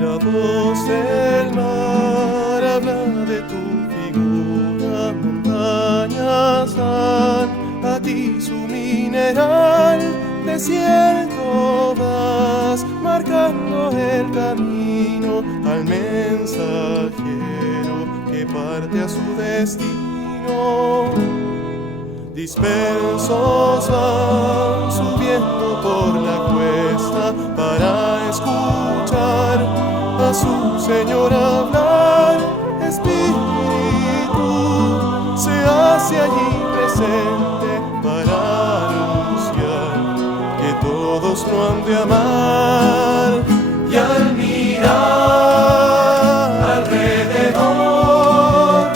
La voz del mar habla de tu figura, montañas dan a ti su mineral, desierto vas marcando el camino al mensajero que parte a su destino. Dispersos van subiendo por la cuesta para escuchar a su Señor hablar. Espíritu se hace allí presente para anunciar que todos lo han de amar. Y al mirar alrededor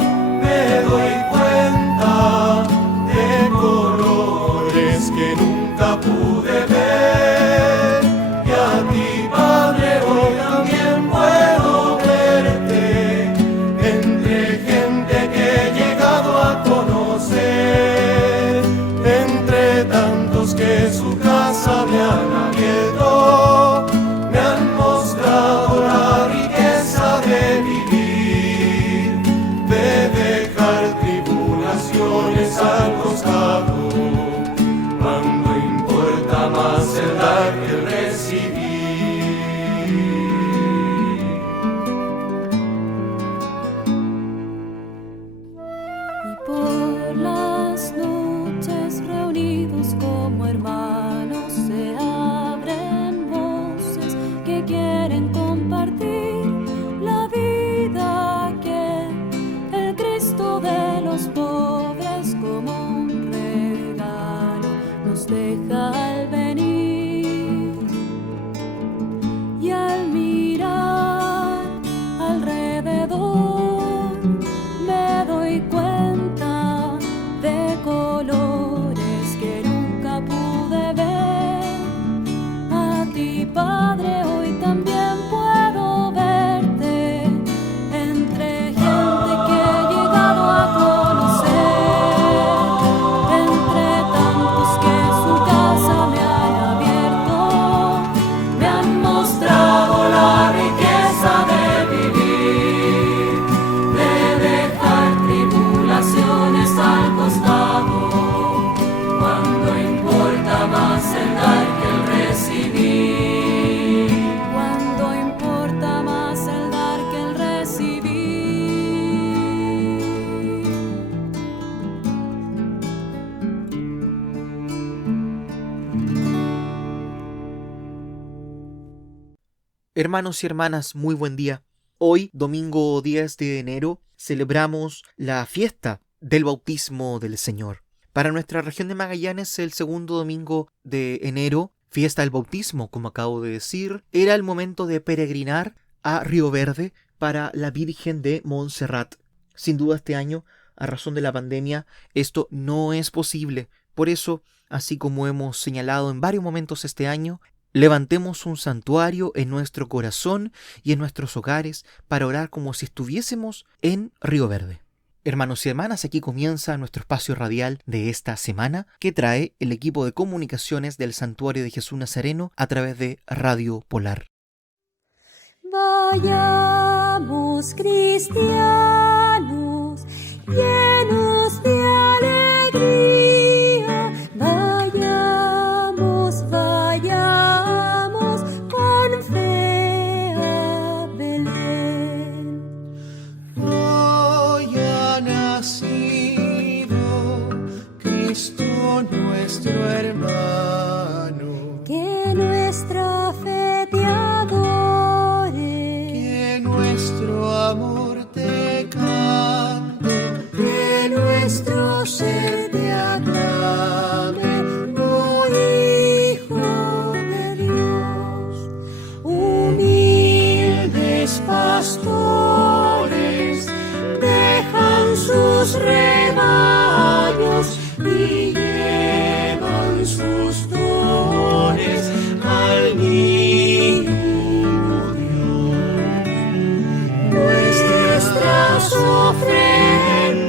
me doy cuenta de colores que nunca pude ver. Y a ti, Padre, hoy también puedo verte entre gente que he llegado a conocer, entre tantos que su casa me han abierto, me han mostrado la riqueza de vivir, de dejar tribulaciones al costado, cuando importa más el dar que el recibir. Y por las noches reunidos como hermanos se abren voces que quieren compartir la vida que el Cristo de los pobres como un regalo nos deja al venir. Y al mirar alrededor me doy cuenta de colores que nunca pude ver. A ti, Padre, hoy también puedo verte entre gente que he llegado a conocer, entre tantos que su casa me han abierto, me han mostrado la riqueza de vivir, de dejar tribulaciones al costado, cuando importa más el dar que el recibir, cuando importa más el dar que el recibir. Hermanos y hermanas, muy buen día. Hoy, domingo 10 de enero, celebramos la fiesta del bautismo del Señor. Para nuestra región de Magallanes, el segundo domingo de enero, fiesta del bautismo, como acabo de decir, era el momento de peregrinar a Río Verde para la Virgen de Montserrat. Sin duda este año, a razón de la pandemia, esto no es posible. Por eso, así como hemos señalado en varios momentos este año, levantemos un santuario en nuestro corazón y en nuestros hogares para orar como si estuviésemos en Río Verde. Hermanos y hermanas, aquí comienza nuestro espacio radial de esta semana que trae el equipo de comunicaciones del Santuario de Jesús Nazareno a través de Radio Polar. Vayamos, cristianos, llenos de alegría. Vayamos, vayamos con fe a Belén. Hoy ha nacido Cristo nuestro hermano. Que nuestra fe te adore, Que nuestro amor te cante, que nuestro ser te aclame, oh Hijo de Dios. Humildes pastores dejan sus rebaños y llevan sus dones al niño Dios. Nuestras ofrendas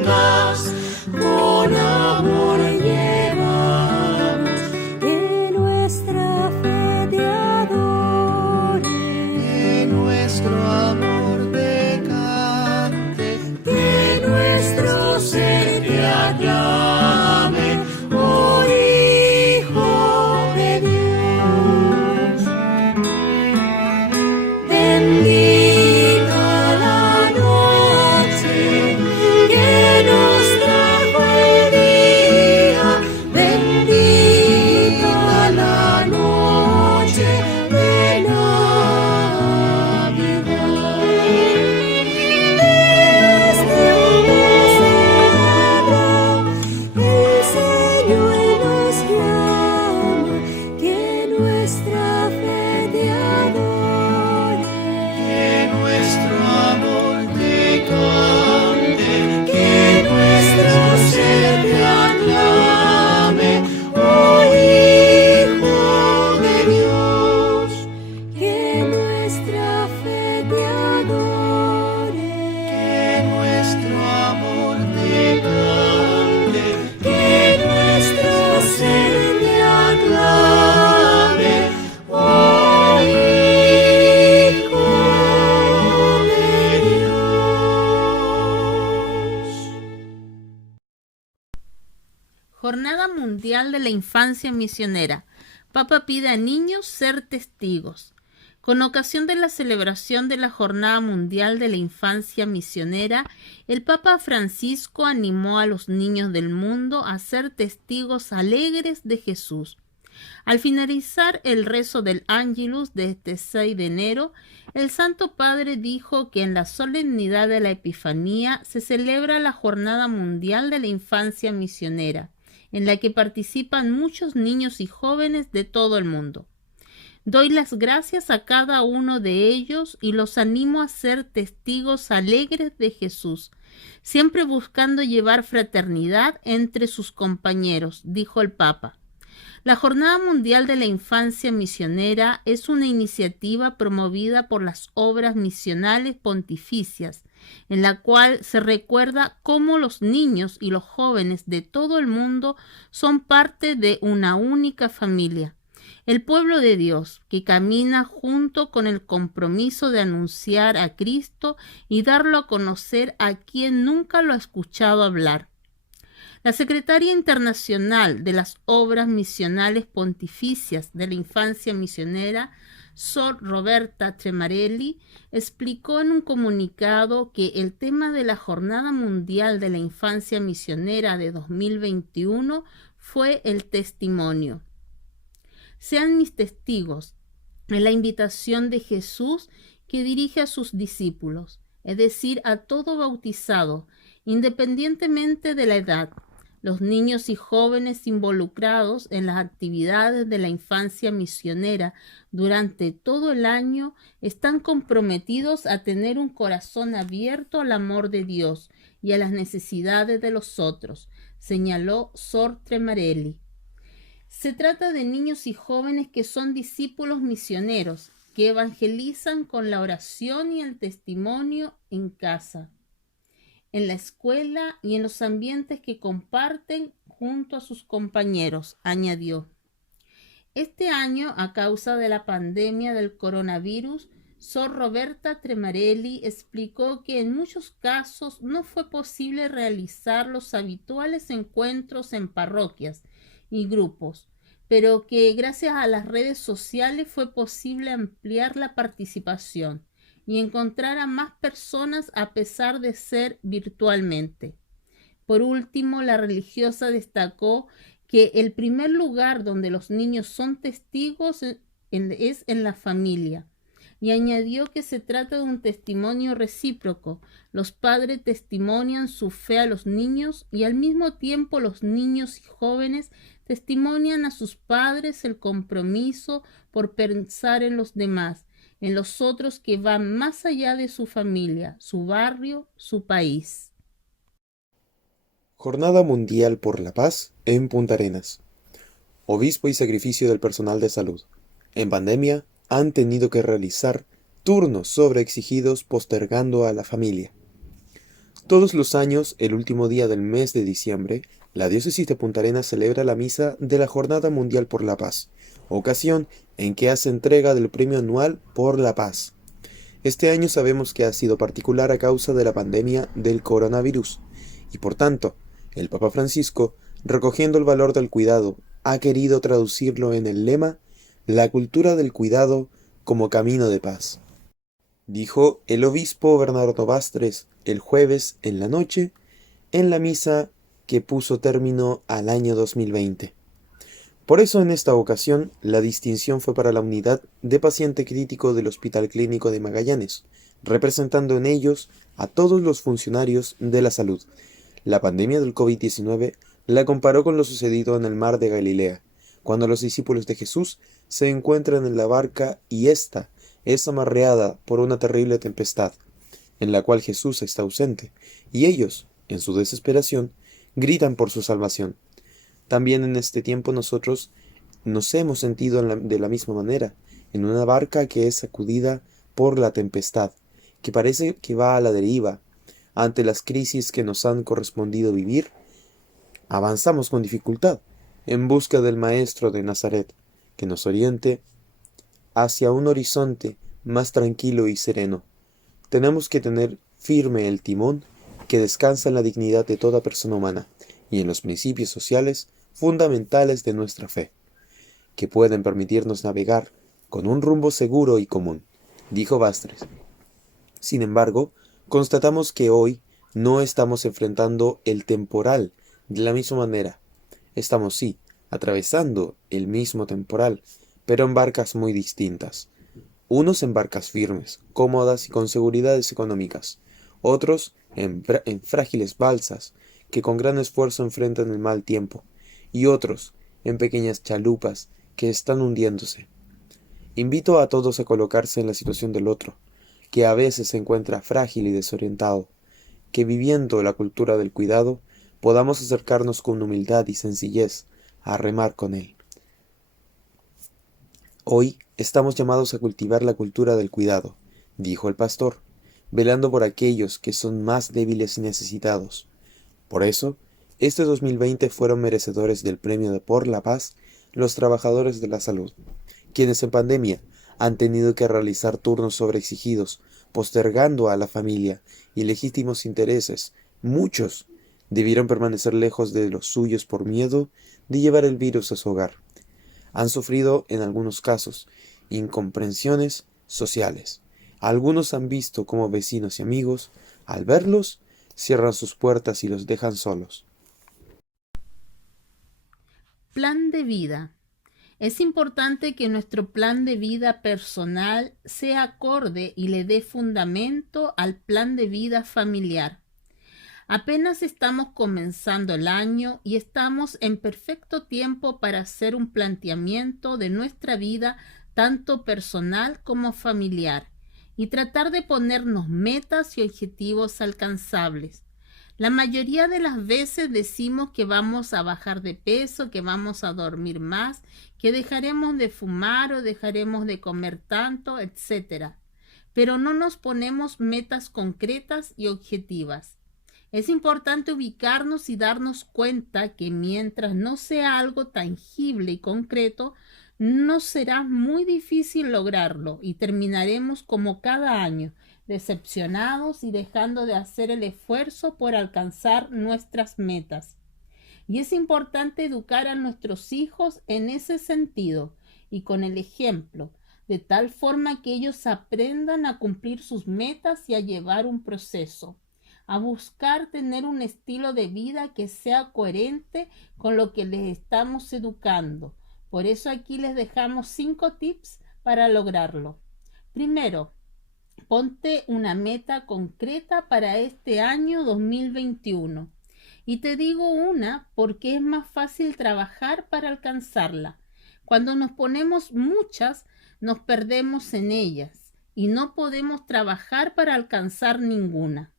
Jornada Mundial de la Infancia Misionera. Papa pide a niños ser testigos. Con ocasión de la celebración de la Jornada Mundial de la Infancia Misionera, el Papa Francisco animó a los niños del mundo a ser testigos alegres de Jesús. Al finalizar el rezo del Ángelus de este 6 de enero, el Santo Padre dijo que en la solemnidad de la Epifanía se celebra la Jornada Mundial de la Infancia Misionera, en la que participan muchos niños y jóvenes de todo el mundo. Doy las gracias a cada uno de ellos y los animo a ser testigos alegres de Jesús, siempre buscando llevar fraternidad entre sus compañeros, dijo el Papa. La Jornada Mundial de la Infancia Misionera es una iniciativa promovida por las obras misionales pontificias, en la cual se recuerda cómo los niños y los jóvenes de todo el mundo son parte de una única familia, el pueblo de Dios, que camina junto con el compromiso de anunciar a Cristo y darlo a conocer a quien nunca lo ha escuchado hablar. La secretaria internacional de las Obras Misionales Pontificias de la Infancia Misionera, Sor Roberta Tremarelli, explicó en un comunicado que el tema de la Jornada Mundial de la Infancia Misionera de 2021 fue el testimonio. Sean mis testigos en la invitación de Jesús que dirige a sus discípulos, es decir, a todo bautizado, independientemente de la edad. Los niños y jóvenes involucrados en las actividades de la infancia misionera durante todo el año están comprometidos a tener un corazón abierto al amor de Dios y a las necesidades de los otros, señaló Sor Tremarelli. Se trata de niños y jóvenes que son discípulos misioneros, que evangelizan con la oración y el testimonio en casa, en la escuela y en los ambientes que comparten junto a sus compañeros, añadió. Este año, a causa de la pandemia del coronavirus, Sor Roberta Tremarelli explicó que en muchos casos no fue posible realizar los habituales encuentros en parroquias y grupos, pero que gracias a las redes sociales fue posible ampliar la participación y encontrar a más personas a pesar de ser virtualmente. Por último, la religiosa destacó que el primer lugar donde los niños son testigos es en la familia, y añadió que se trata de un testimonio recíproco. Los padres testimonian su fe a los niños y al mismo tiempo los niños y jóvenes testimonian a sus padres el compromiso por pensar en los demás, en los otros que van más allá de su familia, su barrio, su país. Jornada Mundial por la Paz en Punta Arenas. Obispo y sacrificio del personal de salud. En pandemia han tenido que realizar turnos sobreexigidos postergando a la familia. Todos los años, el último día del mes de diciembre, la diócesis de Punta Arenas celebra la misa de la Jornada Mundial por la Paz, ocasión en que hace entrega del premio anual por la paz. Este año sabemos que ha sido particular a causa de la pandemia del coronavirus, y por tanto, el Papa Francisco, recogiendo el valor del cuidado, ha querido traducirlo en el lema «La cultura del cuidado como camino de paz», dijo el obispo Bernardo Bastres el jueves en la noche en la misa que puso término al año 2020. Por eso en esta ocasión la distinción fue para la unidad de paciente crítico del Hospital Clínico de Magallanes, representando en ellos a todos los funcionarios de la salud. La pandemia del COVID-19 la comparó con lo sucedido en el mar de Galilea, cuando los discípulos de Jesús se encuentran en la barca y ésta es amarreada por una terrible tempestad, en la cual Jesús está ausente, y ellos, en su desesperación, gritan por su salvación. También en este tiempo nosotros nos hemos sentido de la misma manera, en una barca que es sacudida por la tempestad, que parece que va a la deriva. Ante las crisis que nos han correspondido vivir, avanzamos con dificultad, en busca del Maestro de Nazaret, que nos oriente hacia un horizonte más tranquilo y sereno. Tenemos que tener firme el timón que descansa en la dignidad de toda persona humana, y en los principios sociales fundamentales de nuestra fe, que pueden permitirnos navegar con un rumbo seguro y común, dijo Bastres. Sin embargo, constatamos que hoy no estamos enfrentando el temporal de la misma manera. Estamos sí, atravesando el mismo temporal, pero en barcas muy distintas. Unos en barcas firmes, cómodas y con seguridades económicas, otros en frágiles balsas que con gran esfuerzo enfrentan el mal tiempo, y otros en pequeñas chalupas que están hundiéndose. Invito a todos a colocarse en la situación del otro, que a veces se encuentra frágil y desorientado, que viviendo la cultura del cuidado, podamos acercarnos con humildad y sencillez a remar con él. Hoy estamos llamados a cultivar la cultura del cuidado, dijo el pastor, velando por aquellos que son más débiles y necesitados. Por eso, este 2020 fueron merecedores del premio por la paz los trabajadores de la salud, quienes en pandemia han tenido que realizar turnos sobreexigidos, postergando a la familia y legítimos intereses. Muchos debieron permanecer lejos de los suyos por miedo de llevar el virus a su hogar. Han sufrido, en algunos casos, incomprensiones sociales. Algunos han visto cómo vecinos y amigos, al verlos, cierran sus puertas y los dejan solos. Plan de vida. Es importante que nuestro plan de vida personal sea acorde y le dé fundamento al plan de vida familiar. Apenas estamos comenzando el año y estamos en perfecto tiempo para hacer un planteamiento de nuestra vida tanto personal como familiar y tratar de ponernos metas y objetivos alcanzables. La mayoría de las veces decimos que vamos a bajar de peso, que vamos a dormir más, que dejaremos de fumar o dejaremos de comer tanto, etc. Pero no nos ponemos metas concretas y objetivas. Es importante ubicarnos y darnos cuenta que mientras no sea algo tangible y concreto, nos será muy difícil lograrlo y terminaremos como cada año, decepcionados y dejando de hacer el esfuerzo por alcanzar nuestras metas. Y es importante educar a nuestros hijos en ese sentido y con el ejemplo, de tal forma que ellos aprendan a cumplir sus metas y a llevar un proceso, a buscar tener un estilo de vida que sea coherente con lo que les estamos educando. Por eso aquí les dejamos 5 tips para lograrlo. Primero, ponte una meta concreta para este año 2021. Y te digo una porque es más fácil trabajar para alcanzarla. Cuando nos ponemos muchas, nos perdemos en ellas y no podemos trabajar para alcanzar ninguna.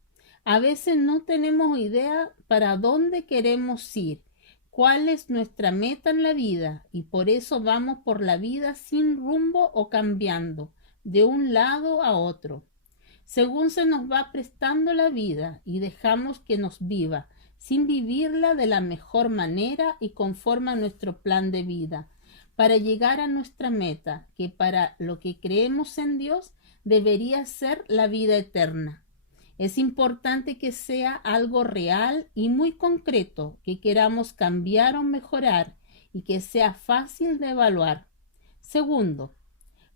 A veces no tenemos idea para dónde queremos ir, cuál es nuestra meta en la vida y por eso vamos por la vida sin rumbo o cambiando de un lado a otro. Según se nos va prestando la vida y dejamos que nos viva, sin vivirla de la mejor manera y conforme a nuestro plan de vida, para llegar a nuestra meta, que para lo que creemos en Dios debería ser la vida eterna. Es importante que sea algo real y muy concreto, que queramos cambiar o mejorar y que sea fácil de evaluar. Segundo,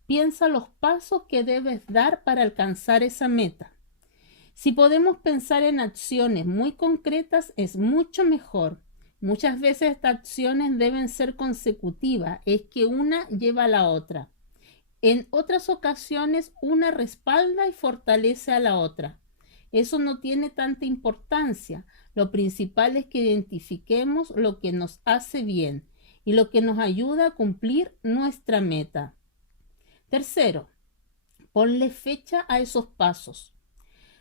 piensa los pasos que debes dar para alcanzar esa meta. Si podemos pensar en acciones muy concretas, es mucho mejor. Muchas veces estas acciones deben ser consecutivas, es que una lleva a la otra. En otras ocasiones, una respalda y fortalece a la otra. Eso no tiene tanta importancia. Lo principal es que identifiquemos lo que nos hace bien y lo que nos ayuda a cumplir nuestra meta. Tercero, ponle fecha a esos pasos.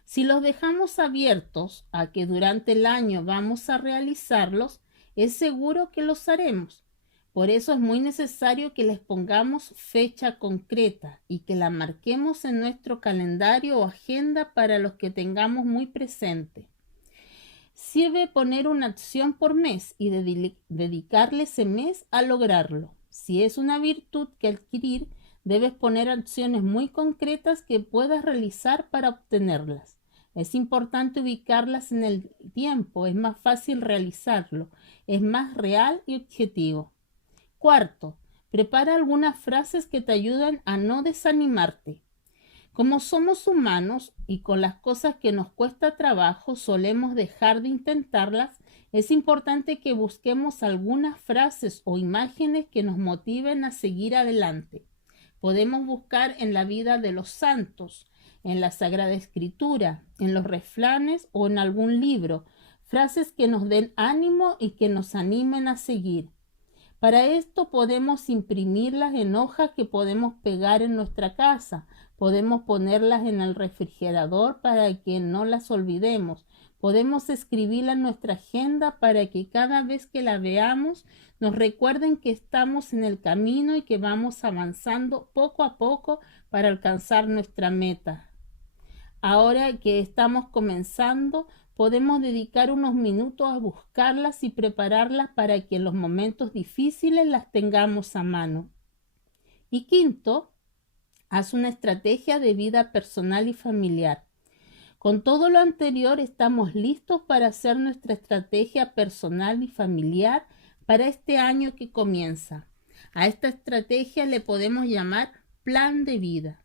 Si los dejamos abiertos a que durante el año vamos a realizarlos, es seguro que los haremos. Por eso es muy necesario que les pongamos fecha concreta y que la marquemos en nuestro calendario o agenda para los que tengamos muy presente. Sirve poner una acción por mes y dedicarle ese mes a lograrlo. Si es una virtud que adquirir, debes poner acciones muy concretas que puedas realizar para obtenerlas. Es importante ubicarlas en el tiempo, es más fácil realizarlo, es más real y objetivo. Cuarto, prepara algunas frases que te ayudan a no desanimarte. Como somos humanos y con las cosas que nos cuesta trabajo solemos dejar de intentarlas, es importante que busquemos algunas frases o imágenes que nos motiven a seguir adelante. Podemos buscar en la vida de los santos, en la Sagrada Escritura, en los refranes o en algún libro, frases que nos den ánimo y que nos animen a seguir. Para esto podemos imprimirlas en hojas que podemos pegar en nuestra casa, podemos ponerlas en el refrigerador para que no las olvidemos, podemos escribirlas en nuestra agenda para que cada vez que la veamos nos recuerden que estamos en el camino y que vamos avanzando poco a poco para alcanzar nuestra meta. Ahora que estamos comenzando, podemos dedicar unos minutos a buscarlas y prepararlas para que en los momentos difíciles las tengamos a mano. Y quinto, haz una estrategia de vida personal y familiar. Con todo lo anterior, estamos listos para hacer nuestra estrategia personal y familiar para este año que comienza. A esta estrategia le podemos llamar plan de vida.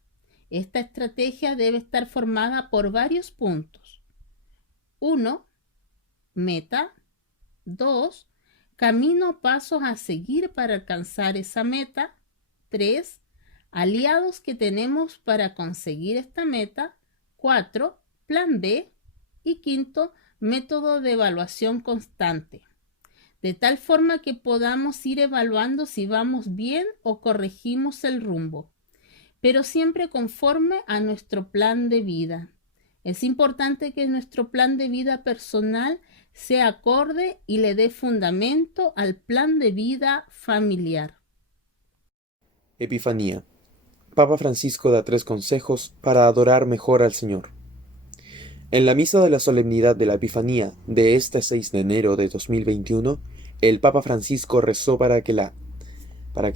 Esta estrategia debe estar formada por varios puntos. 1. Meta. 2. Camino o pasos a seguir para alcanzar esa meta. 3. Aliados que tenemos para conseguir esta meta. 4. Plan B. Y 5. Método de evaluación constante. De tal forma que podamos ir evaluando si vamos bien o corregimos el rumbo, pero siempre conforme a nuestro plan de vida. Es importante que nuestro plan de vida personal sea acorde y le dé fundamento al plan de vida familiar. Epifanía. Papa Francisco da 3 consejos para adorar mejor al Señor. En la misa de la solemnidad de la Epifanía de este 6 de enero de 2021, el Papa Francisco rezó para que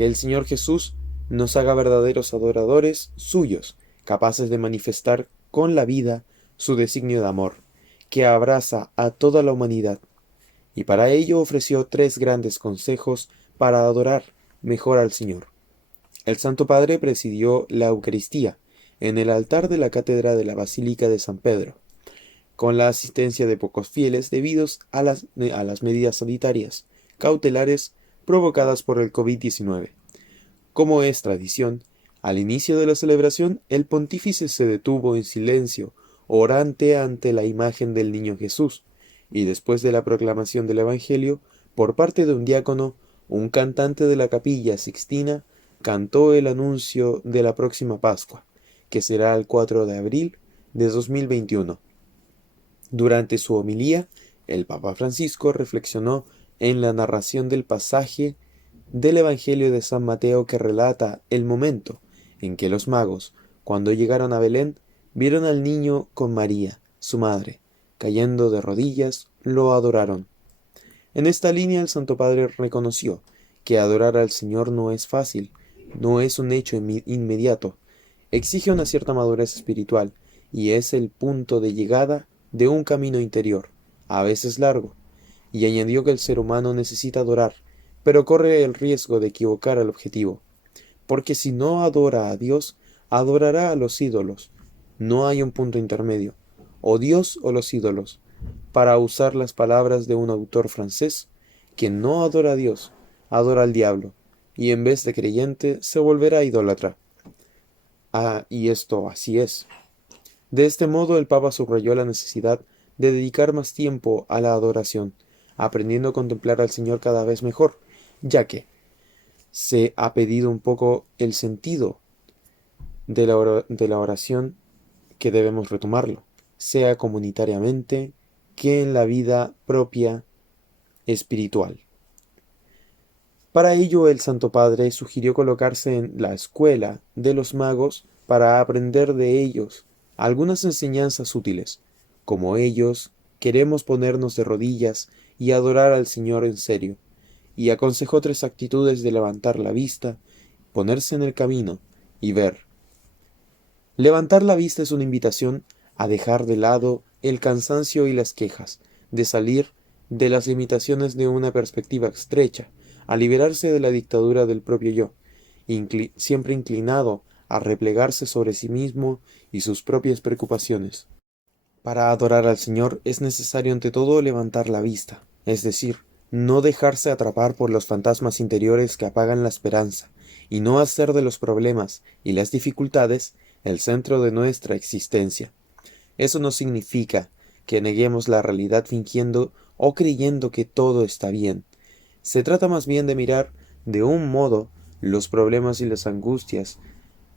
el Señor Jesús nos haga verdaderos adoradores suyos, capaces de manifestar con la vida su designio de amor, que abraza a toda la humanidad. Y para ello ofreció 3 grandes consejos para adorar mejor al Señor. El Santo Padre presidió la Eucaristía en el altar de la Cátedra de la Basílica de San Pedro, con la asistencia de pocos fieles debidos a las medidas sanitarias cautelares provocadas por el COVID-19. Como es tradición, al inicio de la celebración, el pontífice se detuvo en silencio, orante ante la imagen del Niño Jesús, y después de la proclamación del Evangelio, por parte de un diácono, un cantante de la Capilla Sixtina cantó el anuncio de la próxima Pascua, que será el 4 de abril de 2021. Durante su homilía, el Papa Francisco reflexionó en la narración del pasaje del Evangelio de San Mateo que relata el momento en que los magos, cuando llegaron a Belén, vieron al niño con María, su madre, cayendo de rodillas, lo adoraron. En esta línea el Santo Padre reconoció que adorar al Señor no es fácil, no es un hecho inmediato, exige una cierta madurez espiritual y es el punto de llegada de un camino interior, a veces largo, y añadió que el ser humano necesita adorar, pero corre el riesgo de equivocar el objetivo, porque si no adora a Dios, adorará a los ídolos. No hay un punto intermedio, o Dios o los ídolos. Para usar las palabras de un autor francés, quien no adora a Dios, adora al diablo, y en vez de creyente se volverá idólatra. Y esto así es. De este modo el Papa subrayó la necesidad de dedicar más tiempo a la adoración, aprendiendo a contemplar al Señor cada vez mejor, ya que se ha pedido un poco el sentido de la oración que debemos retomarlo, sea comunitariamente que en la vida propia espiritual. Para ello el Santo Padre sugirió colocarse en la escuela de los magos para aprender de ellos algunas enseñanzas útiles. Como ellos, queremos ponernos de rodillas y adorar al Señor en serio, y aconsejó 3 actitudes de levantar la vista, ponerse en el camino y ver. Levantar la vista es una invitación a dejar de lado el cansancio y las quejas, de salir de las limitaciones de una perspectiva estrecha, a liberarse de la dictadura del propio yo, siempre inclinado a replegarse sobre sí mismo y sus propias preocupaciones. Para adorar al Señor es necesario ante todo levantar la vista, es decir, no dejarse atrapar por los fantasmas interiores que apagan la esperanza, y no hacer de los problemas y las dificultades el centro de nuestra existencia. Eso no significa que neguemos la realidad fingiendo o creyendo que todo está bien. Se trata más bien de mirar de un modo los problemas y las angustias,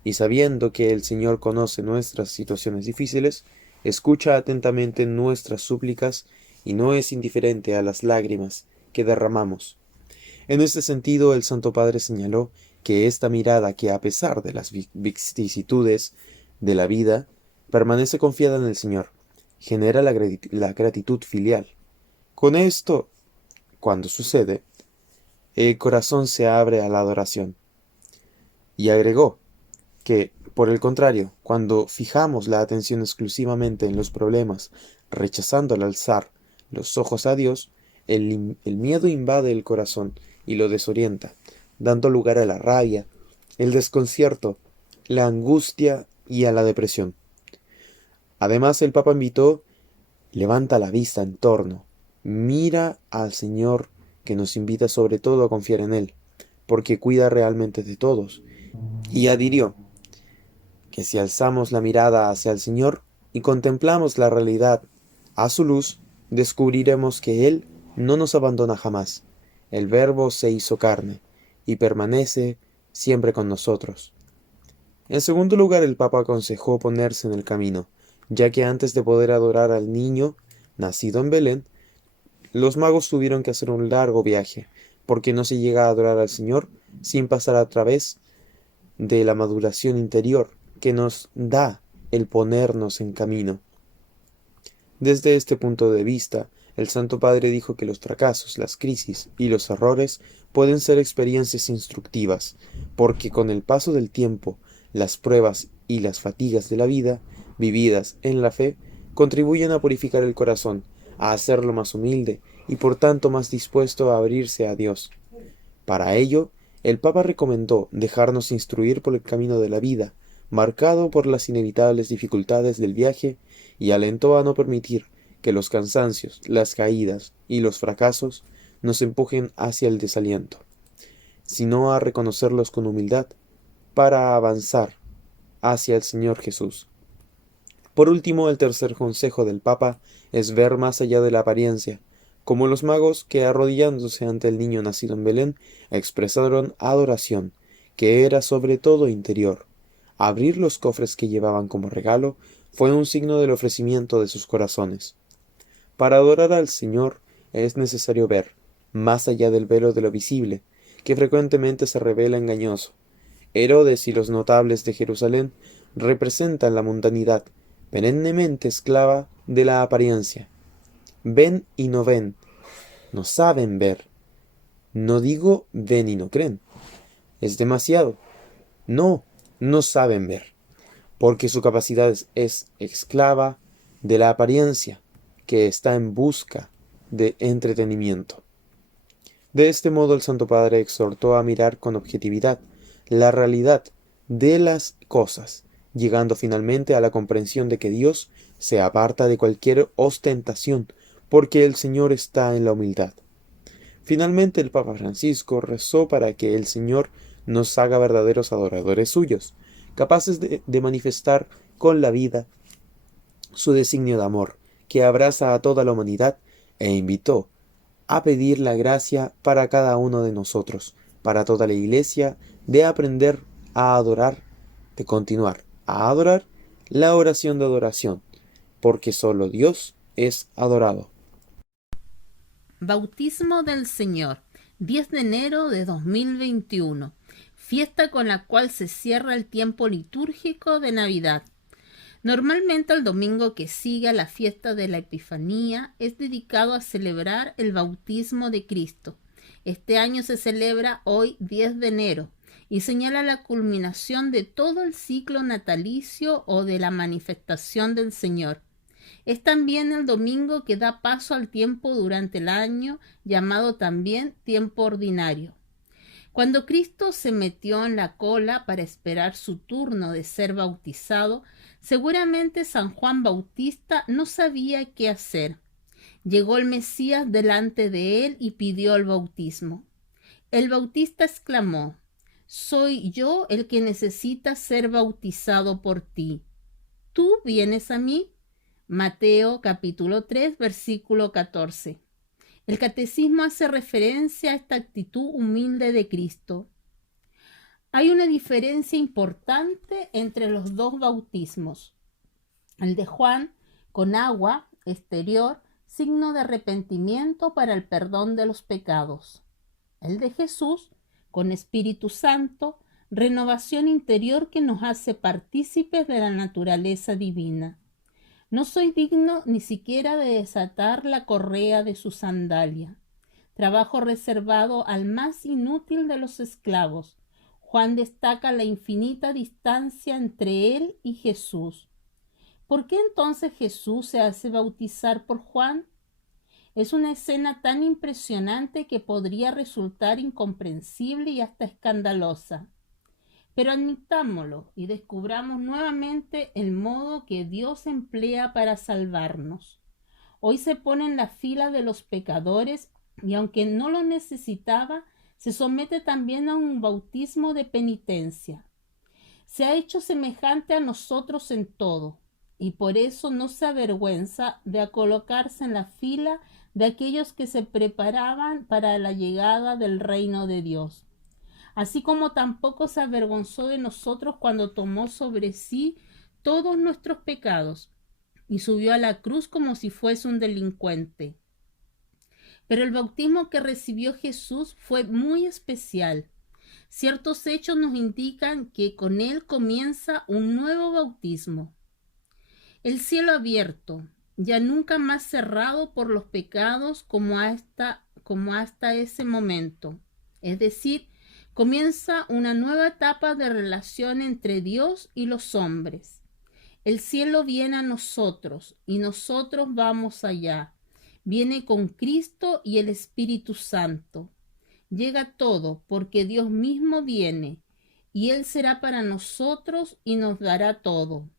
y sabiendo que el Señor conoce nuestras situaciones difíciles, escucha atentamente nuestras súplicas y no es indiferente a las lágrimas que derramamos. En este sentido, el Santo Padre señaló que esta mirada que, a pesar de las vicisitudes de la vida, permanece confiada en el Señor, genera la gratitud filial. Con esto, cuando sucede, el corazón se abre a la adoración. Y agregó que, por el contrario, cuando fijamos la atención exclusivamente en los problemas, rechazando al alzar los ojos a Dios, el miedo invade el corazón y lo desorienta, dando lugar a la rabia, el desconcierto, la angustia y a la depresión. Además, el Papa invitó: levanta la vista en torno, mira al Señor, que nos invita sobre todo a confiar en Él, porque cuida realmente de todos, y adhirió que si alzamos la mirada hacia el Señor y contemplamos la realidad a su luz, descubriremos que Él no nos abandona jamás. El Verbo se hizo carne y permanece siempre con nosotros. En segundo lugar, el Papa aconsejó ponerse en el camino, ya que antes de poder adorar al niño nacido en Belén, los magos tuvieron que hacer un largo viaje, porque no se llega a adorar al Señor sin pasar a través de la maduración interior que nos da el ponernos en camino. Desde este punto de vista, el Santo Padre dijo que los fracasos, las crisis y los errores pueden ser experiencias instructivas, porque con el paso del tiempo, las pruebas y las fatigas de la vida, vividas en la fe, contribuyen a purificar el corazón, a hacerlo más humilde y por tanto más dispuesto a abrirse a Dios. Para ello, el Papa recomendó dejarnos instruir por el camino de la vida, marcado por las inevitables dificultades del viaje, y alentó a no permitir que los cansancios, las caídas y los fracasos nos empujen hacia el desaliento, sino a reconocerlos con humildad para avanzar hacia el Señor Jesús. Por último, el tercer consejo del Papa es ver más allá de la apariencia, como los magos que, arrodillándose ante el niño nacido en Belén, expresaron adoración, que era sobre todo interior. Abrir los cofres que llevaban como regalo fue un signo del ofrecimiento de sus corazones. Para adorar al Señor es necesario ver, más allá del velo de lo visible, que frecuentemente se revela engañoso. Herodes y los notables de Jerusalén representan la mundanidad, perennemente esclava de la apariencia. Ven y no ven, no saben ver. No digo ven y no creen. Es demasiado. No saben ver, porque su capacidad es esclava de la apariencia, que está en busca de entretenimiento. De este modo, el Santo Padre exhortó a mirar con objetividad la realidad de las cosas, llegando finalmente a la comprensión de que Dios se aparta de cualquier ostentación, porque el Señor está en la humildad. Finalmente, el Papa Francisco rezó para que el Señor nos haga verdaderos adoradores suyos, capaces de manifestar con la vida su designio de amor, que abraza a toda la humanidad, e invitó a pedir la gracia para cada uno de nosotros, para toda la Iglesia, de aprender a adorar, de continuar a adorar la oración de adoración, porque solo Dios es adorado. Bautismo del Señor, 10 de enero de 2021, fiesta con la cual se cierra el tiempo litúrgico de Navidad. Normalmente el domingo que sigue a la fiesta de la Epifanía es dedicado a celebrar el bautismo de Cristo. Este año se celebra hoy 10 de enero y señala la culminación de todo el ciclo natalicio o de la manifestación del Señor. Es también el domingo que da paso al tiempo durante el año, llamado también tiempo ordinario. Cuando Cristo se metió en la cola para esperar su turno de ser bautizado, seguramente San Juan Bautista no sabía qué hacer. Llegó el Mesías delante de él y pidió el bautismo. El Bautista exclamó: «Soy yo el que necesita ser bautizado por ti. ¿Tú vienes a mí?». Mateo capítulo 3, versículo 14. El catecismo hace referencia a esta actitud humilde de Cristo. Hay una diferencia importante entre los dos bautismos. El de Juan, con agua exterior, signo de arrepentimiento para el perdón de los pecados. El de Jesús, con Espíritu Santo, renovación interior que nos hace partícipes de la naturaleza divina. No soy digno ni siquiera de desatar la correa de su sandalia. Trabajo reservado al más inútil de los esclavos. Juan destaca la infinita distancia entre él y Jesús. ¿Por qué entonces Jesús se hace bautizar por Juan? Es una escena tan impresionante que podría resultar incomprensible y hasta escandalosa. Pero admitámoslo y descubramos nuevamente el modo que Dios emplea para salvarnos. Hoy se pone en la fila de los pecadores y aunque no lo necesitaba, se somete también a un bautismo de penitencia. Se ha hecho semejante a nosotros en todo y por eso no se avergüenza de colocarse en la fila de aquellos que se preparaban para la llegada del reino de Dios. Así como tampoco se avergonzó de nosotros cuando tomó sobre sí todos nuestros pecados y subió a la cruz como si fuese un delincuente. Pero el bautismo que recibió Jesús fue muy especial. Ciertos hechos nos indican que con él comienza un nuevo bautismo. El cielo abierto, ya nunca más cerrado por los pecados como hasta ese momento. Es decir, comienza una nueva etapa de relación entre Dios y los hombres. El cielo viene a nosotros y nosotros vamos allá. Viene con Cristo y el Espíritu Santo. Llega todo porque Dios mismo viene y Él será para nosotros y nos dará todo.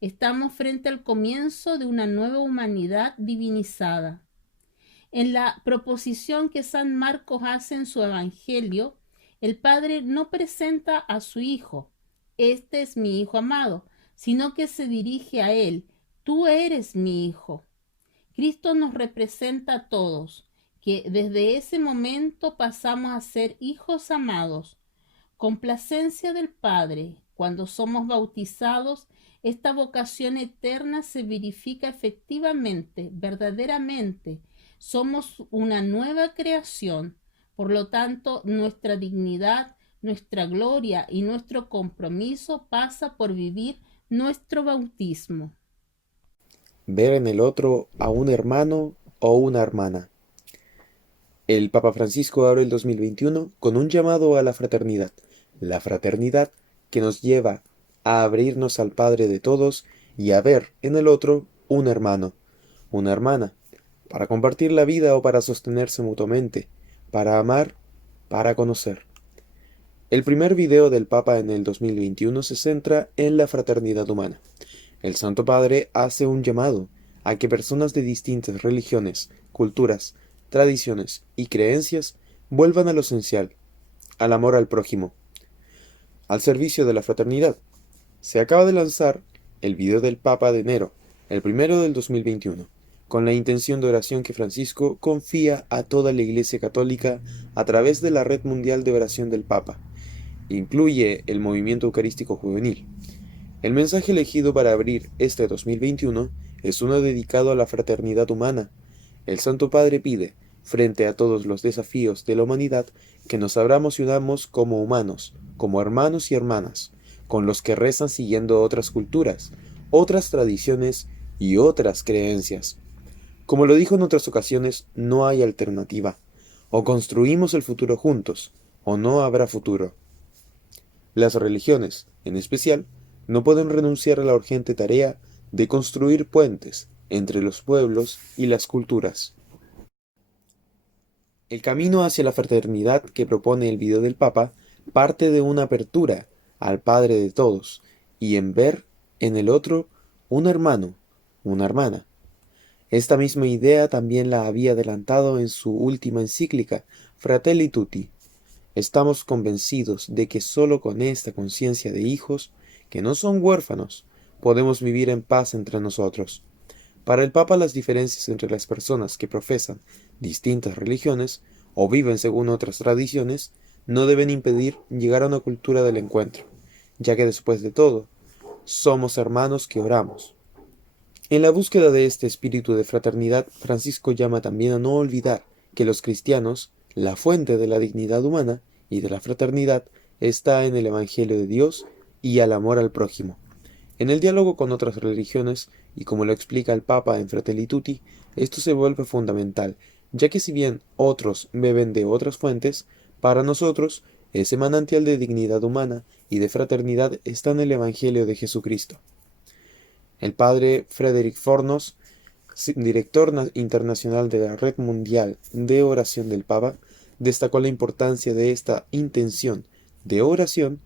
Estamos frente al comienzo de una nueva humanidad divinizada. En la proposición que San Marcos hace en su Evangelio, el Padre no presenta a su Hijo, «Este es mi Hijo amado», sino que se dirige a Él, «Tú eres mi Hijo». Cristo nos representa a todos, que desde ese momento pasamos a ser hijos amados. Complacencia del Padre, cuando somos bautizados, esta vocación eterna se verifica efectivamente, verdaderamente. Somos una nueva creación. Por lo tanto, nuestra dignidad, nuestra gloria y nuestro compromiso pasa por vivir nuestro bautismo. Ver en el otro a un hermano o una hermana. El Papa Francisco abre el 2021 con un llamado a la fraternidad que nos lleva a abrirnos al Padre de todos y a ver en el otro un hermano, una hermana, para compartir la vida o para sostenerse mutuamente, para amar, para conocer. El primer video del Papa en el 2021 se centra en la fraternidad humana. El Santo Padre hace un llamado a que personas de distintas religiones, culturas, tradiciones y creencias vuelvan a lo esencial, al amor al prójimo, al servicio de la fraternidad. Se acaba de lanzar el video del Papa de enero, el primero del 2021, con la intención de oración que Francisco confía a toda la Iglesia Católica a través de la Red Mundial de Oración del Papa. Incluye el movimiento eucarístico juvenil. El mensaje elegido para abrir este 2021 es uno dedicado a la fraternidad humana. El Santo Padre pide, frente a todos los desafíos de la humanidad, que nos abramos y unamos como humanos, como hermanos y hermanas, con los que rezan siguiendo otras culturas, otras tradiciones y otras creencias. Como lo dijo en otras ocasiones, no hay alternativa. O construimos el futuro juntos, o no habrá futuro. Las religiones, en especial, no pueden renunciar a la urgente tarea de construir puentes entre los pueblos y las culturas. El camino hacia la fraternidad que propone el video del Papa parte de una apertura al Padre de todos y en ver en el otro un hermano, una hermana. Esta misma idea también la había adelantado en su última encíclica, Fratelli Tutti. Estamos convencidos de que sólo con esta conciencia de hijos, que no son huérfanos, podemos vivir en paz entre nosotros. Para el Papa, las diferencias entre las personas que profesan distintas religiones o viven según otras tradiciones no deben impedir llegar a una cultura del encuentro, ya que después de todo, somos hermanos que oramos. En la búsqueda de este espíritu de fraternidad, Francisco llama también a no olvidar que los cristianos, la fuente de la dignidad humana y de la fraternidad, está en el Evangelio de Dios y al amor al prójimo. En el diálogo con otras religiones, y como lo explica el Papa en Fratelli Tutti, esto se vuelve fundamental, ya que si bien otros beben de otras fuentes, para nosotros ese manantial de dignidad humana y de fraternidad está en el Evangelio de Jesucristo. El padre Frederick Fornos, director internacional de la Red Mundial de Oración del Papa, destacó la importancia de esta intención de oración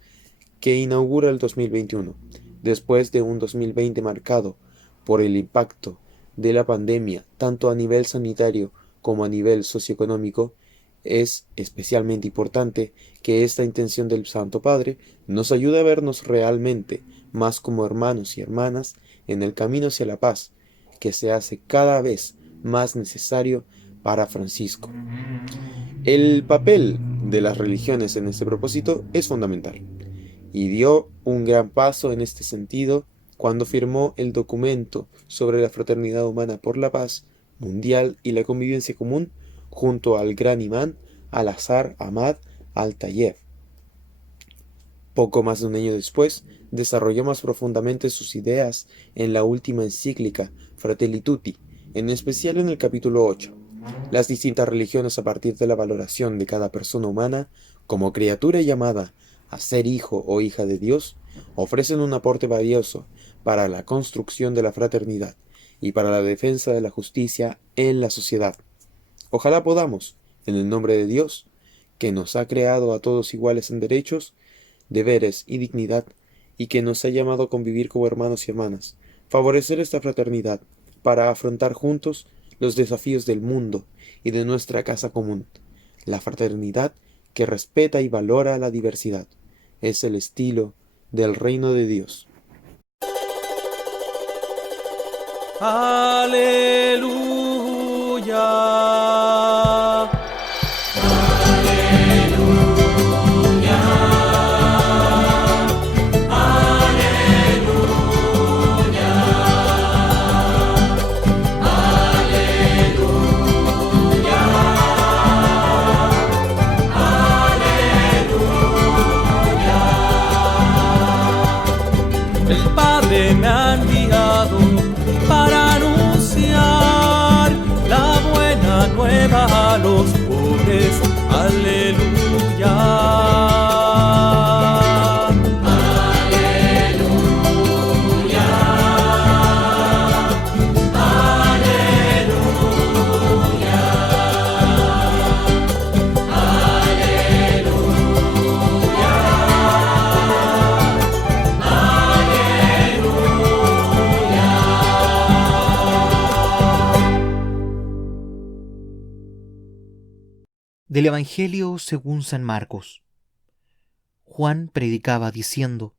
que inaugura el 2021, después de un 2020 marcado por el impacto de la pandemia, tanto a nivel sanitario como a nivel socioeconómico. Es especialmente importante que esta intención del Santo Padre nos ayude a vernos realmente más como hermanos y hermanas en el camino hacia la paz, que se hace cada vez más necesario para Francisco. El papel de las religiones en este propósito es fundamental, y dio un gran paso en este sentido cuando firmó el documento sobre la fraternidad humana por la paz mundial y la convivencia común junto al gran imán Al-Azhar Ahmad Al-Tayeb. Poco más de un año después, desarrolló más profundamente sus ideas en la última encíclica Fratelli Tutti, en especial en el capítulo 8. Las distintas religiones, a partir de la valoración de cada persona humana como criatura llamada a ser hijo o hija de Dios, ofrecen un aporte valioso para la construcción de la fraternidad y para la defensa de la justicia en la sociedad. Ojalá podamos, en el nombre de Dios, que nos ha creado a todos iguales en derechos, deberes y dignidad, y que nos ha llamado a convivir como hermanos y hermanas, favorecer esta fraternidad para afrontar juntos los desafíos del mundo y de nuestra casa común. La fraternidad que respeta y valora la diversidad es el estilo del reino de Dios. Aleluya. El Padre me ha enviado para anunciar la buena nueva a los pobres. Aleluya. Del Evangelio según San Marcos. Juan predicaba diciendo: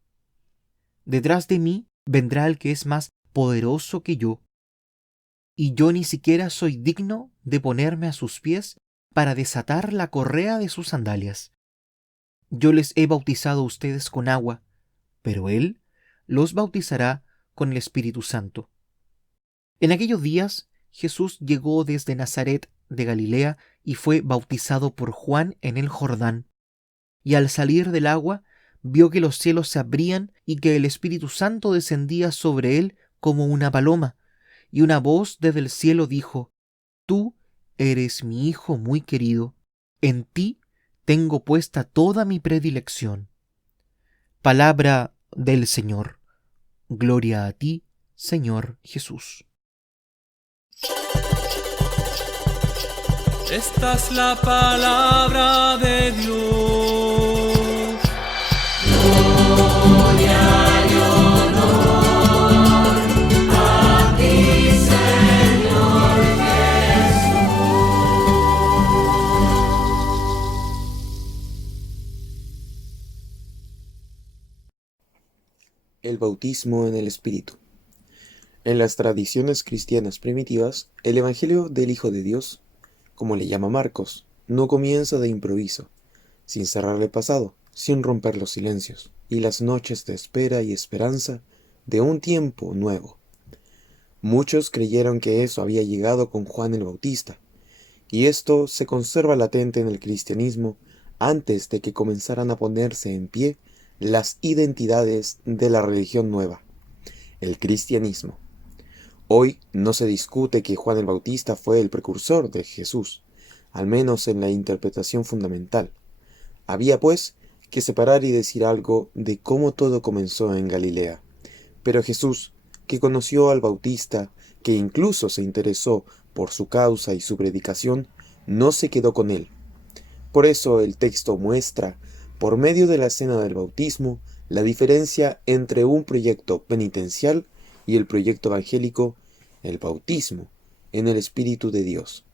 Detrás de mí vendrá el que es más poderoso que yo, y yo ni siquiera soy digno de ponerme a sus pies para desatar la correa de sus sandalias. Yo les he bautizado a ustedes con agua, pero él los bautizará con el Espíritu Santo. En aquellos días Jesús llegó desde Nazaret de Galilea y fue bautizado por Juan en el Jordán. Y al salir del agua, vio que los cielos se abrían y que el Espíritu Santo descendía sobre él como una paloma, y una voz desde el cielo dijo: Tú eres mi Hijo muy querido, en ti tengo puesta toda mi predilección. Palabra del Señor. Gloria a ti, Señor Jesús. Esta es la palabra de Dios. El bautismo en el Espíritu. En las tradiciones cristianas primitivas, el Evangelio del Hijo de Dios, como le llama Marcos, no comienza de improviso, sin cerrar el pasado, sin romper los silencios y las noches de espera y esperanza de un tiempo nuevo. Muchos creyeron que eso había llegado con Juan el Bautista, y esto se conserva latente en el cristianismo antes de que comenzaran a ponerse en pie las identidades de la religión nueva, el cristianismo. Hoy no se discute que Juan el Bautista fue el precursor de Jesús, al menos en la interpretación fundamental. Había, pues, que separar y decir algo de cómo todo comenzó en Galilea. Pero Jesús, que conoció al Bautista, que incluso se interesó por su causa y su predicación, no se quedó con él. Por eso el texto muestra, por medio de la escena del bautismo, la diferencia entre un proyecto penitencial y el proyecto evangélico, el bautismo en el Espíritu de Dios.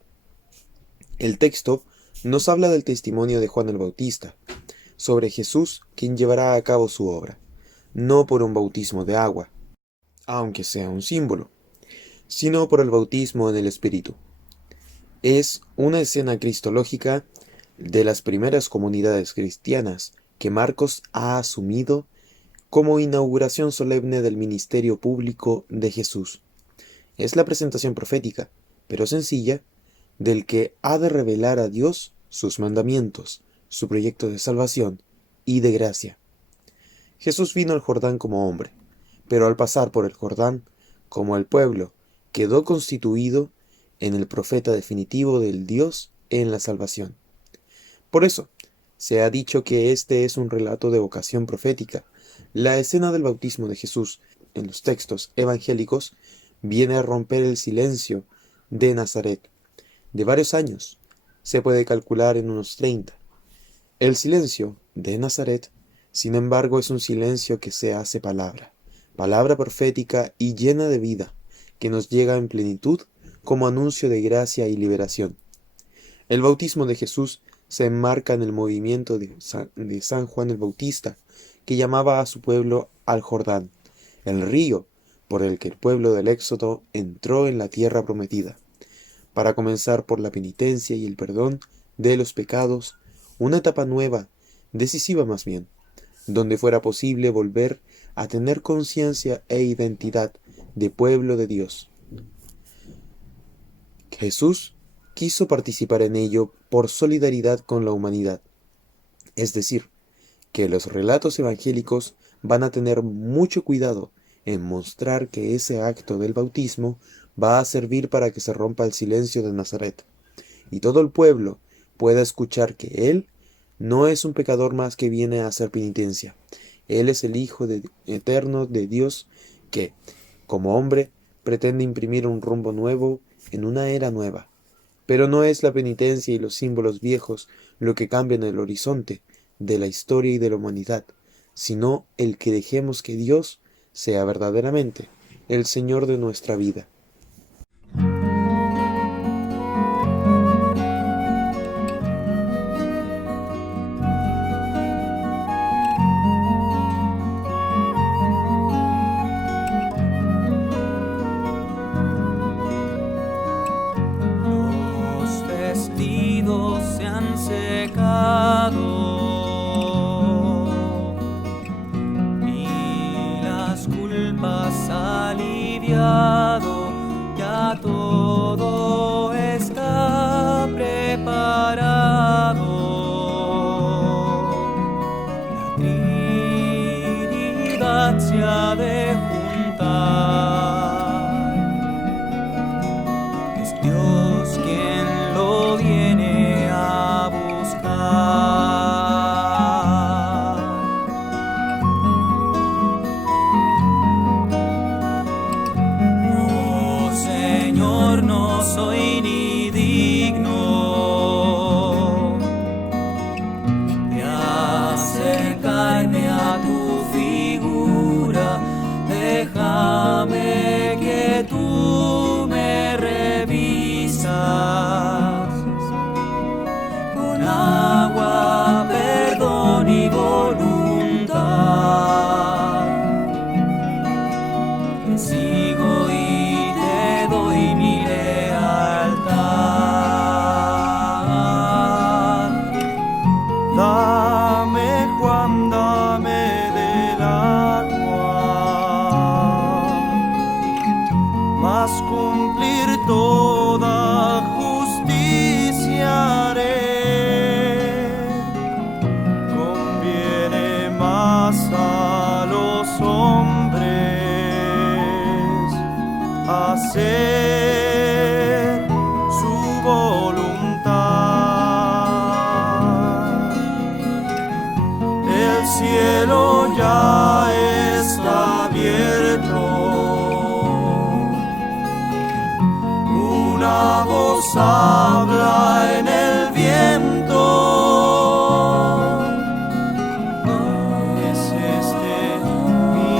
El texto nos habla del testimonio de Juan el Bautista, sobre Jesús quien llevará a cabo su obra, no por un bautismo de agua, aunque sea un símbolo, sino por el bautismo en el Espíritu. Es una escena cristológica de las primeras comunidades cristianas que Marcos ha asumido como inauguración solemne del ministerio público de Jesús. Es la presentación profética, pero sencilla, del que ha de revelar a Dios sus mandamientos, su proyecto de salvación y de gracia. Jesús vino al Jordán como hombre, pero al pasar por el Jordán, como el pueblo, quedó constituido en el profeta definitivo del Dios en la salvación. Por eso, se ha dicho que este es un relato de vocación profética. La escena del bautismo de Jesús en los textos evangélicos viene a romper el silencio de Nazaret, de varios años, se puede calcular en unos 30. El silencio de Nazaret, sin embargo, es un silencio que se hace palabra profética y llena de vida, que nos llega en plenitud como anuncio de gracia y liberación. El bautismo de Jesús se enmarca en el movimiento de San Juan el Bautista, que llamaba a su pueblo al Jordán, el río por el que el pueblo del Éxodo entró en la tierra prometida, para comenzar por la penitencia y el perdón de los pecados, una etapa nueva, decisiva más bien, donde fuera posible volver a tener conciencia e identidad de pueblo de Dios. Jesús quiso participar en ello por solidaridad con la humanidad, es decir, que los relatos evangélicos van a tener mucho cuidado en mostrar que ese acto del bautismo va a servir para que se rompa el silencio de Nazaret, y todo el pueblo pueda escuchar que Él no es un pecador más que viene a hacer penitencia. Él es el Hijo eterno de Dios que, como hombre, pretende imprimir un rumbo nuevo en una era nueva. Pero no es la penitencia y los símbolos viejos lo que cambian el horizonte de la historia y de la humanidad, sino el que dejemos que Dios sea verdaderamente el Señor de nuestra vida. Los vestidos se han secado y las culpas aliviado, ya todo está preparado. La Trinidad se ha de juntar. Es Dios quien lo viene a buscar. habla en el viento. Es este mi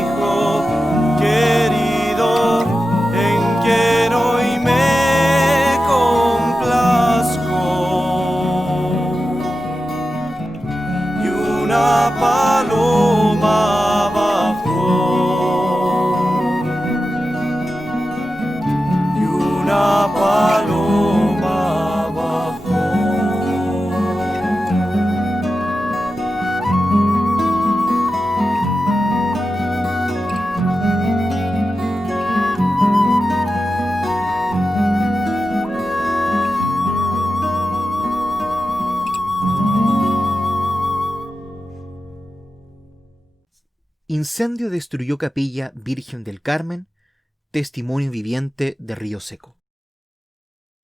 hijo querido, en quien hoy me complazco. Y una paloma bajó, y una paloma bajó. Incendio destruyó Capilla Virgen del Carmen, testimonio viviente de Río Seco.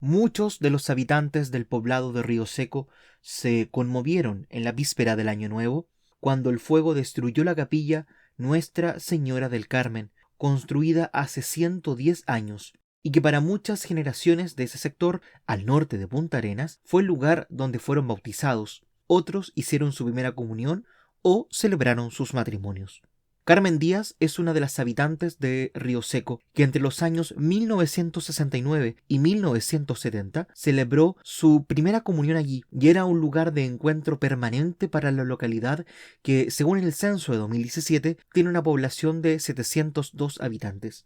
Muchos de los habitantes del poblado de Río Seco se conmovieron en la víspera del Año Nuevo, cuando el fuego destruyó la capilla Nuestra Señora del Carmen, construida hace 110 años, y que para muchas generaciones de ese sector, al norte de Punta Arenas, fue el lugar donde fueron bautizados. Otros hicieron su primera comunión o celebraron sus matrimonios. Carmen Díaz es una de las habitantes de Río Seco, que entre los años 1969 y 1970 celebró su primera comunión allí, y era un lugar de encuentro permanente para la localidad que, según el censo de 2017, tiene una población de 702 habitantes.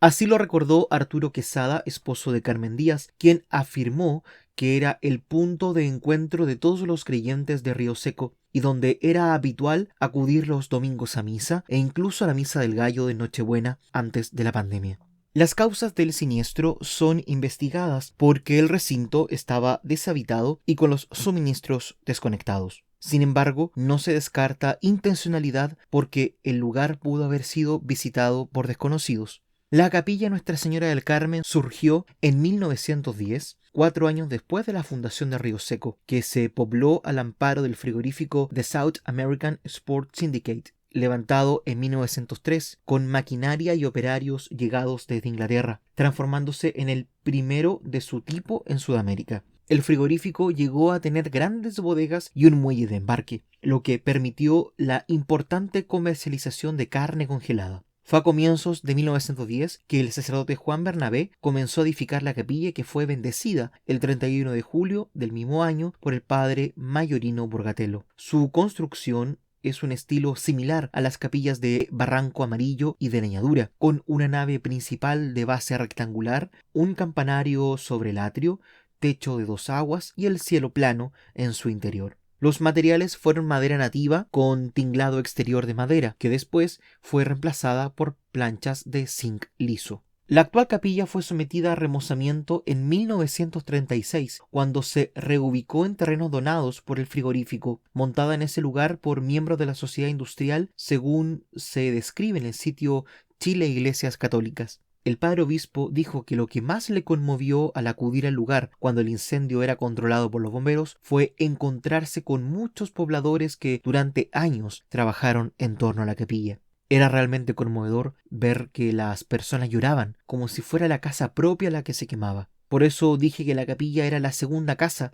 Así lo recordó Arturo Quesada, esposo de Carmen Díaz, quien afirmó que era el punto de encuentro de todos los creyentes de Río Seco y donde era habitual acudir los domingos a misa e incluso a la misa del gallo de Nochebuena antes de la pandemia. Las causas del siniestro son investigadas porque el recinto estaba deshabitado y con los suministros desconectados. Sin embargo, no se descarta intencionalidad porque el lugar pudo haber sido visitado por desconocidos. La capilla Nuestra Señora del Carmen surgió en 1910, 4 años después de la fundación de Río Seco, que se pobló al amparo del frigorífico The South American Sport Syndicate, levantado en 1903, con maquinaria y operarios llegados desde Inglaterra, transformándose en el primero de su tipo en Sudamérica. El frigorífico llegó a tener grandes bodegas y un muelle de embarque, lo que permitió la importante comercialización de carne congelada. Fue a comienzos de 1910 que el sacerdote Juan Bernabé comenzó a edificar la capilla, que fue bendecida el 31 de julio del mismo año por el padre Mayorino Borgatello. Su construcción es un estilo similar a las capillas de Barranco Amarillo y de Leñadura, con una nave principal de base rectangular, un campanario sobre el atrio, techo de 2 aguas y el cielo plano en su interior. Los materiales fueron madera nativa con tinglado exterior de madera, que después fue reemplazada por planchas de zinc liso. La actual capilla fue sometida a remozamiento en 1936, cuando se reubicó en terrenos donados por el frigorífico, montada en ese lugar por miembros de la sociedad industrial, según se describe en el sitio Chile Iglesias Católicas. El padre obispo dijo que lo que más le conmovió al acudir al lugar cuando el incendio era controlado por los bomberos fue encontrarse con muchos pobladores que durante años trabajaron en torno a la capilla. Era realmente conmovedor ver que las personas lloraban como si fuera la casa propia la que se quemaba. Por eso dije que la capilla era la segunda casa,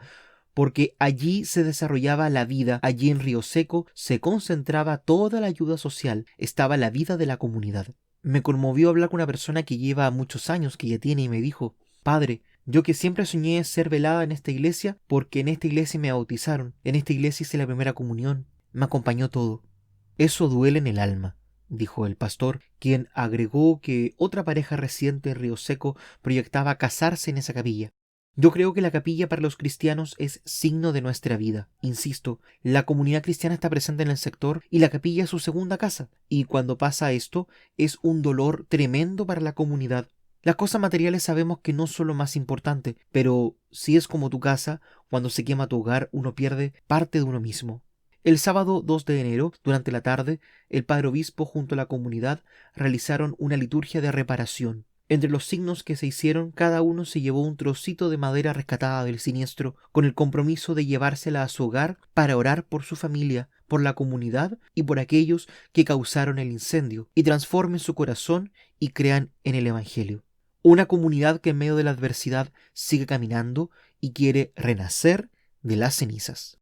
porque allí se desarrollaba la vida, allí en Río Seco se concentraba toda la ayuda social, estaba la vida de la comunidad. Me conmovió hablar con una persona que lleva muchos años, que ya tiene, y me dijo: Padre, yo que siempre soñé ser velada en esta iglesia, porque en esta iglesia me bautizaron, en esta iglesia hice la primera comunión, me acompañó todo. Eso duele en el alma, dijo el pastor, quien agregó que otra pareja reciente en Río Seco proyectaba casarse en esa capilla. Yo creo que la capilla para los cristianos es signo de nuestra vida. Insisto, la comunidad cristiana está presente en el sector y la capilla es su segunda casa. Y cuando pasa esto, es un dolor tremendo para la comunidad. Las cosas materiales sabemos que no son lo más importante, pero si es como tu casa, cuando se quema tu hogar, uno pierde parte de uno mismo. El sábado 2 de enero, durante la tarde, el padre obispo junto a la comunidad realizaron una liturgia de reparación. Entre los signos que se hicieron, cada uno se llevó un trocito de madera rescatada del siniestro, con el compromiso de llevársela a su hogar para orar por su familia, por la comunidad y por aquellos que causaron el incendio, y transformen su corazón y crean en el Evangelio. Una comunidad que en medio de la adversidad sigue caminando y quiere renacer de las cenizas.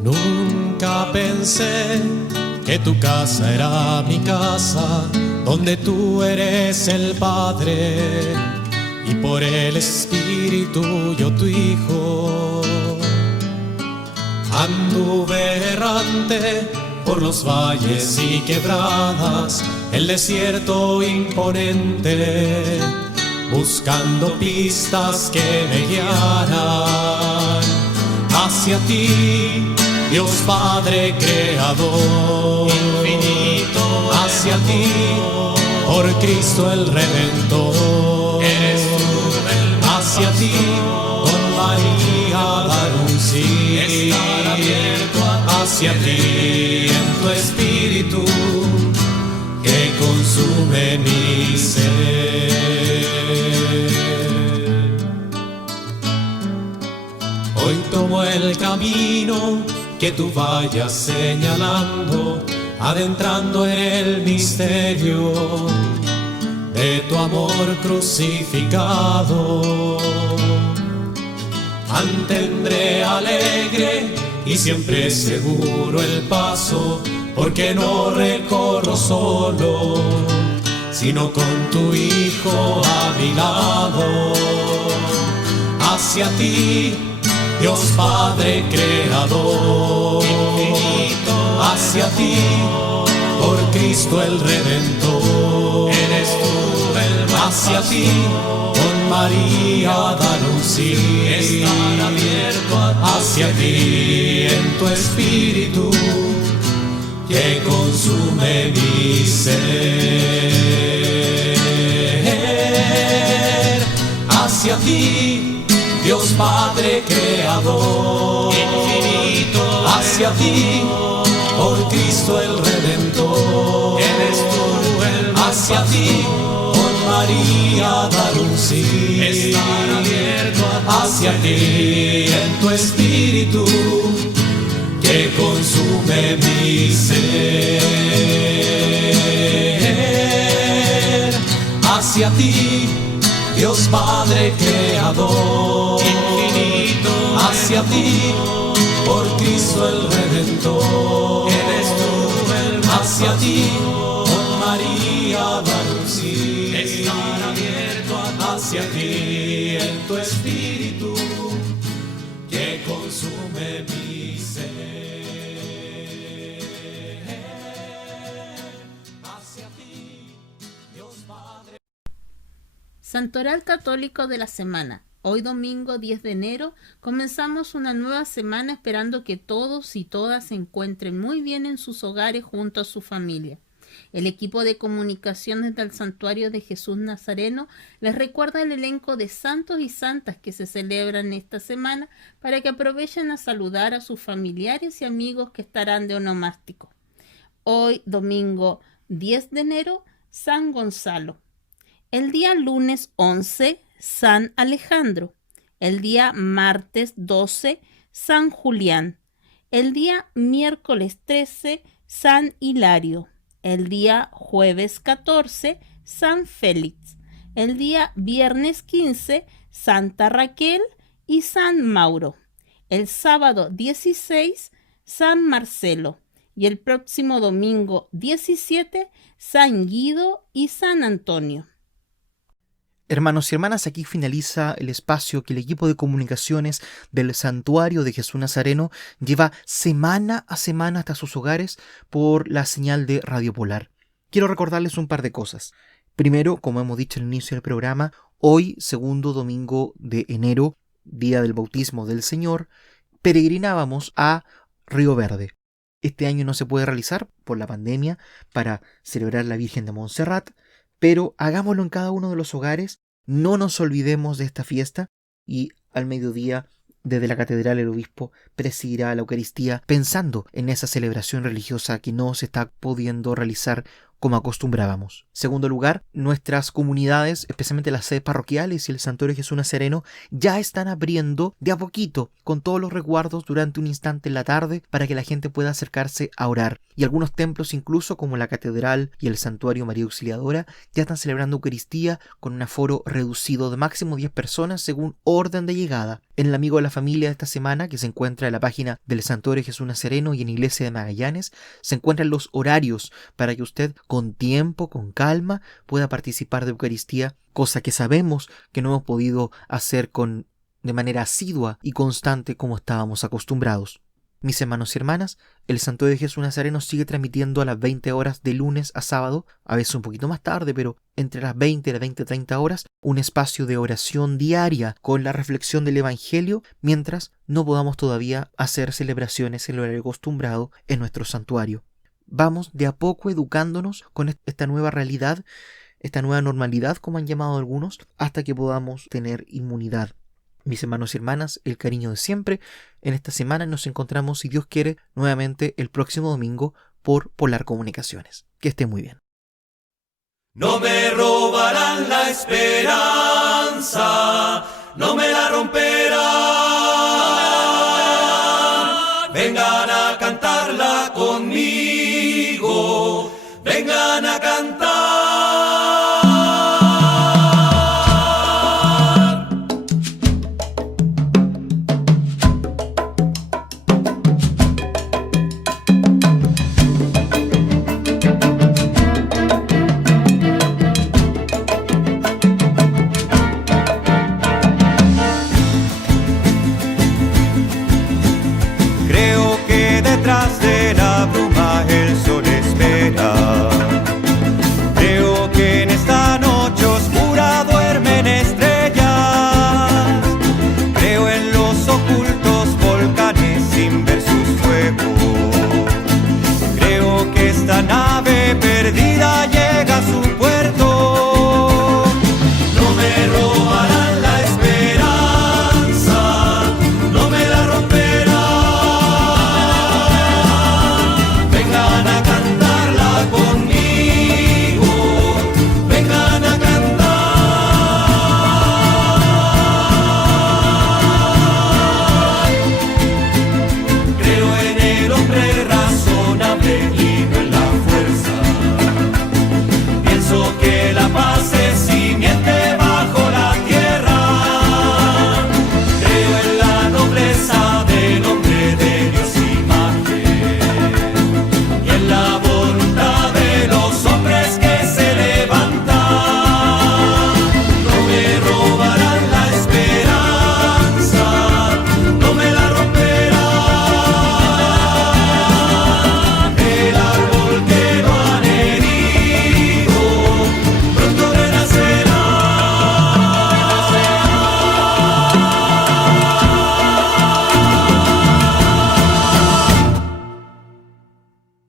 Nunca pensé que tu casa era mi casa, donde tú eres el Padre y por el Espíritu yo tu Hijo. Anduve errante por los valles y quebradas, el desierto imponente, buscando pistas que me guiaran hacia ti, Dios Padre Creador, infinito, hacia ti, por Cristo el Redentor, eres tú hacia ti, con María dar un sí, estar abierto hacia ti, en tu Espíritu que consume mi ser. Hoy tomo el camino que tú vayas señalando, adentrando en el misterio de tu amor crucificado. Mantendré alegre y siempre seguro el paso, porque no recorro solo, sino con tu Hijo a mi lado. Hacia ti, Dios Padre Creador, infinito, hacia ti, por Cristo el Redentor, eres tú el hacia ti, con María dar un sí, estar abierto hacia ti, en tu Espíritu que consume mi ser. Hacia ti, Dios Padre Creador, infinito, hacia ti, por Cristo el Redentor, eres tú el hacia ti, con María dar un sí, estar abierto hacia ti, en tu Espíritu que consume mi ser. Hacia ti, Dios Padre Creador, infinito, hacia ti, por Cristo el Redentor, eres tú el hacia ti, con María dar un sí, estar abierto hacia ti, en tu Espíritu que consume mi ser. Hacia ti, Dios Padre. Santoral Católico de la Semana. Hoy domingo 10 de enero comenzamos una nueva semana esperando que todos y todas se encuentren muy bien en sus hogares junto a su familia. El equipo de comunicaciones del Santuario de Jesús Nazareno les recuerda el elenco de santos y santas que se celebran esta semana para que aprovechen a saludar a sus familiares y amigos que estarán de onomástico. Hoy domingo 10 de enero, San Gonzalo. El día lunes 11, San Alejandro. El día martes 12, San Julián. El día miércoles 13, San Hilario. El día jueves 14, San Félix. El día viernes 15, Santa Raquel y San Mauro. El sábado 16, San Marcelo. Y el próximo domingo 17, San Guido y San Antonio. Hermanos y hermanas, aquí finaliza el espacio que el equipo de comunicaciones del Santuario de Jesús Nazareno lleva semana a semana hasta sus hogares por la señal de Radio Polar. Quiero recordarles un par de cosas. Primero, como hemos dicho al inicio del programa, hoy, segundo domingo de enero, día del bautismo del Señor, peregrinábamos a Río Verde. Este año no se puede realizar por la pandemia para celebrar la Virgen de Montserrat, pero hagámoslo en cada uno de los hogares, no nos olvidemos de esta fiesta y al mediodía desde la catedral el obispo presidirá la Eucaristía pensando en esa celebración religiosa que no se está pudiendo realizar como acostumbrábamos. Segundo lugar, nuestras comunidades, especialmente las sedes parroquiales y el Santuario de Jesús Nazareno, ya están abriendo de a poquito, con todos los resguardos durante un instante en la tarde, para que la gente pueda acercarse a orar. Y algunos templos, incluso como la Catedral y el Santuario María Auxiliadora, ya están celebrando Eucaristía con un aforo reducido de máximo 10 personas según orden de llegada. En el Amigo de la Familia de esta semana, que se encuentra en la página del Santuario de Jesús Nazareno y en Iglesia de Magallanes, se encuentran los horarios para que usted con tiempo, con calma, pueda participar de Eucaristía, cosa que sabemos que no hemos podido hacer de manera asidua y constante como estábamos acostumbrados. Mis hermanos y hermanas, el Santuario de Jesús Nazareno sigue transmitiendo a las 20 horas de lunes a sábado, a veces un poquito más tarde, pero entre las 20 y las 20:30 horas, un espacio de oración diaria con la reflexión del Evangelio, mientras no podamos todavía hacer celebraciones en el horario acostumbrado en nuestro santuario. Vamos de a poco educándonos con esta nueva realidad, esta nueva normalidad, como han llamado algunos, hasta que podamos tener inmunidad. Mis hermanos y hermanas, el cariño de siempre. En esta semana nos encontramos, si Dios quiere, nuevamente el próximo domingo por Polar Comunicaciones. Que esté muy bien. No me robarán la esperanza, no me la romperán. Vengan a cantarla conmigo, vengan a cantar.